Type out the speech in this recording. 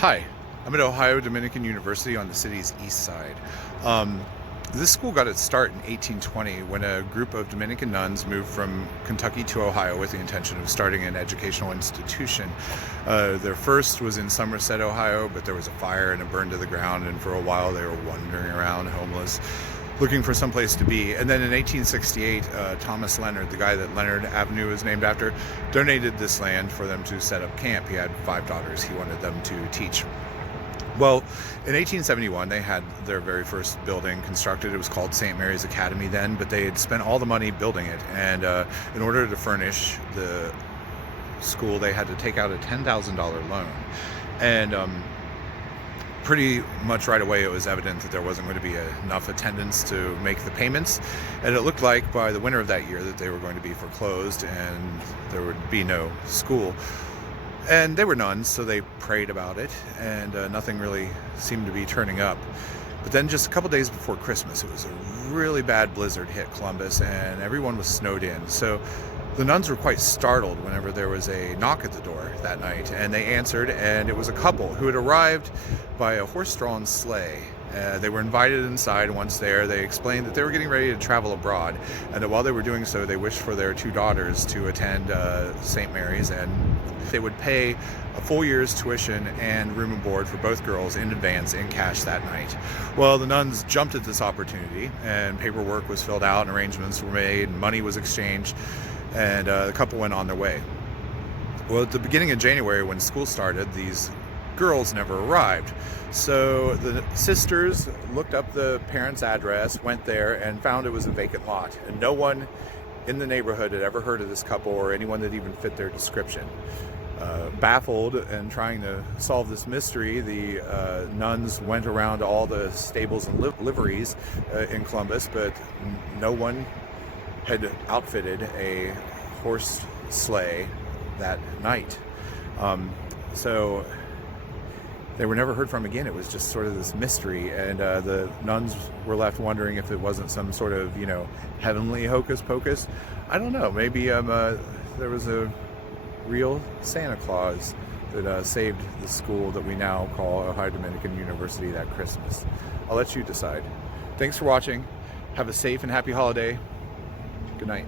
Hi, I'm at Ohio Dominican University on the city's east side. This school got its start in 1820 when a group of Dominican nuns moved from Kentucky to Ohio with the intention of starting an educational institution. Their first was in Somerset, Ohio, but there was a fire and it burned to the ground, and for a while they were wandering around homeless, looking for some place to be. And then in 1868, Thomas Leonard, the guy that Leonard Avenue is named after, donated this land for them to set up camp. He had 5 daughters. He wanted them to teach. Well, in 1871, they had their very first building constructed. It was called St. Mary's Academy then, but they had spent all the money building it. And in order to furnish the school, they had to take out a $10,000 loan. And pretty much right away it was evident that there wasn't going to be enough attendance to make the payments, and it looked like by the winter of that year that they were going to be foreclosed and there would be no school. And they were nuns, so they prayed about it, and nothing really seemed to be turning up. But then just a couple days before Christmas, it was a really bad blizzard hit Columbus and everyone was snowed in. So the nuns were quite startled whenever there was a knock at the door that night, and they answered, and it was a couple who had arrived by a horse-drawn sleigh. They were invited inside. Once there, they explained that they were getting ready to travel abroad, and that while they were doing so, they wished for their 2 daughters to attend St. Mary's, and they would pay a full year's tuition and room and board for both girls in advance in cash that night. Well, the nuns jumped at this opportunity, and paperwork was filled out, and arrangements were made, and money was exchanged, and the couple went on their way. Well, at the beginning of January, when school started, these girls never arrived. So the sisters looked up the parents' address, went there, and found it was a vacant lot. And no one in the neighborhood had ever heard of this couple or anyone that even fit their description. Baffled and trying to solve this mystery, the nuns went around to all the stables and liveries in Columbus, but no one had outfitted a horse sleigh that night. So they were never heard from again. It was just sort of this mystery, and the nuns were left wondering if it wasn't some sort of, heavenly hocus pocus. I don't know. Maybe there was a real Santa Claus that saved the school that we now call Ohio Dominican University that Christmas. I'll let you decide. Thanks for watching. Have a safe and happy holiday. Good night.